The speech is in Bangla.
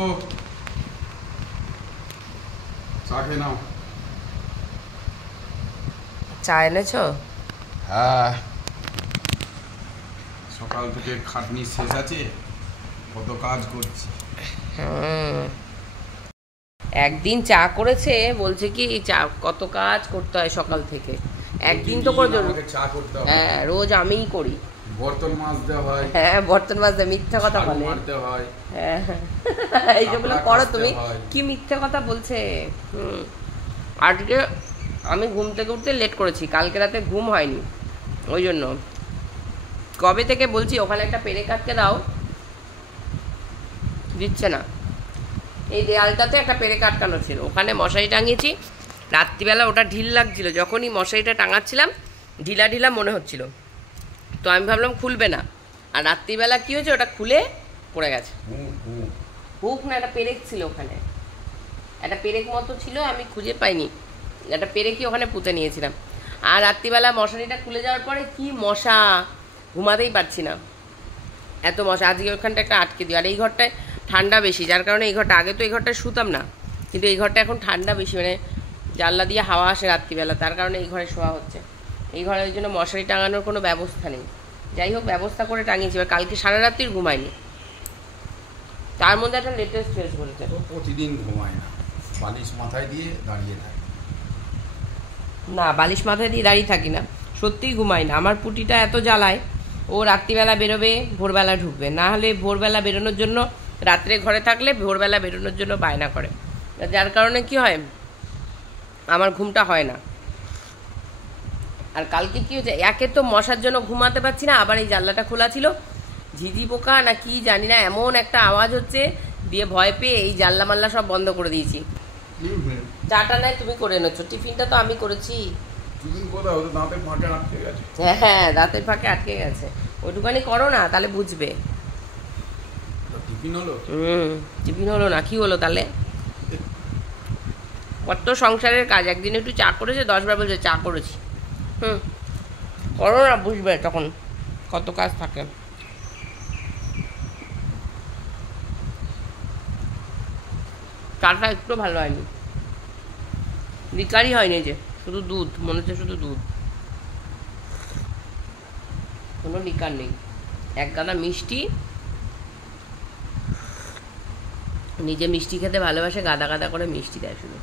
ও চা খেয়ে নাও। চা এনেছো? হ্যাঁ, সকাল থেকে খাটনি শেষ আছে, কত কাজ করছি। হুম। একদিন চা করেছে, বলছে কি চা কত কাজ করতে হয় সকাল থেকে। একদিন তো করে প্রতিদিন আমাকে চা করতে হয়, হ্যাঁ, রোজ আমিই করি। বর্তন মাজতে হয়, হ্যাঁ, বর্তন মাজতে মিথ্যা কথা ঝাড়ু বলে। মারতে হয়, হ্যাঁ, এইসবগুলো কাপড় করো কাচতে তুমি। হয়। কি মিথ্যা কথা বলছে। হুম। আজকে আমি ঘুম থেকে উঠতে লেট করেছি, কালকে রাতে ঘুম হয়নি, ওই জন্য। কবে থেকে বলছি ওখানে একটা পেরে কাটকে দাও, দিচ্ছে না। এই দেয়ালটাতে একটা পেরেক আটকানো ছিল, ওখানে মশারি টাঙিয়েছি। রাত্রিবেলা ওটা ঢিল লাগছিল, যখনই মশারিটা টাঙাচ্ছিলাম ঢিলা ঢিলা মনে হচ্ছিল, তো আমি ভাবলাম খুলবে না। আর রাত্রিবেলা কী হয়েছে, ওটা খুলে পড়ে গেছে। হুক না, একটা পেরেক ছিল ওখানে, একটা পেরেক মতো ছিল, আমি খুঁজে পাইনি। একটা পেরেকই ওখানে পুঁতে নিয়েছিলাম। আর রাত্রিবেলা মশারিটা খুলে যাওয়ার পরে কি মশা, ঘুমাতেই পারছি না, এত মশা। আজকে ওখানটা একটা আটকে দিই। আর এই ঘরটায় ঠান্ডা বেশি, যার কারণে এই ঘরটা, আগে তো এই ঘরটায় শুতাম না, কিন্তু এই ঘরটা এখন ঠান্ডা বেশি, মানে জানলা দিয়ে হাওয়া আসে রাত্রিবেলা, তার কারণে এই ঘরে শোয়া হচ্ছে। এই ঘরে ওই জন্য মশারি টাঙানোর কোনো ব্যবস্থা নেই। যাই হোক, ব্যবস্থা করে টাঙিয়েছি। এবার কালকে সারা রাত্রির ঘুমায়নি, তার মধ্যে একটা লেটেস্ট ফেস করেছে। তো প্রতিদিন ঘুমায় না, বালিশ মাথায় দিয়ে দাঁড়িয়ে থাকে। না, বালিশ মাথায় দিয়ে দাঁড়িয়ে থাকি না, সত্যিই ঘুমাই না। আমার পুটিটা এত জ্বালায়, ও রাত্রিবেলা বেরোবে, ভোরবেলা ঢুকবে, না হলে ভোরবেলা বেরোনোর জন্য, রাত্রে ঘরে থাকলে ভোরবেলা বেরোনোর জন্য বায়না করে, যার কারণে কি হয়, আমার ঘুমটা হয় না। আর কালকে কি হয়েছে, একে তো মশার জন্য ঘুমাতে পারছি না, আবার এই জানলাটা খোলা ছিল, ঝিঝি পোকা না কি জানি না, এমন একটা আওয়াজ হচ্ছে, দিয়ে ভয় পেয়ে এই জানলা মাল্লা সব বন্ধ করে দিয়েছি। চাটা নাই তুমি করে এনেছো, টিফিনটা তো আমি করেছি। টিফিন কোথায়, ওদের দাঁতের ফাঁকে আটকে গেছে। হ্যাঁ হ্যাঁ, দাঁতের ফাঁকে আটকে গেছে, ওইটুখানি করো না, তাহলে বুঝবে। টিফিন হলো? টিফিন হলো না, কি হলো তাহলে? কত সংসারের কাজ, একদিন একটু চা করেছে, 10 বার বলছে চা করেছি। করো না, বুঝবে তখন কত কাজ থাকে। চাটা একটু ভালো হয়নি, লিকারই হয়নি, যে শুধু দুধ, মনে হচ্ছে শুধু দুধ, কোনো লিকার নেই। এক গাদা মিষ্টি, নিজে মিষ্টি খেতে ভালোবাসে, গাদা গাদা করে মিষ্টি দেয় শুধু।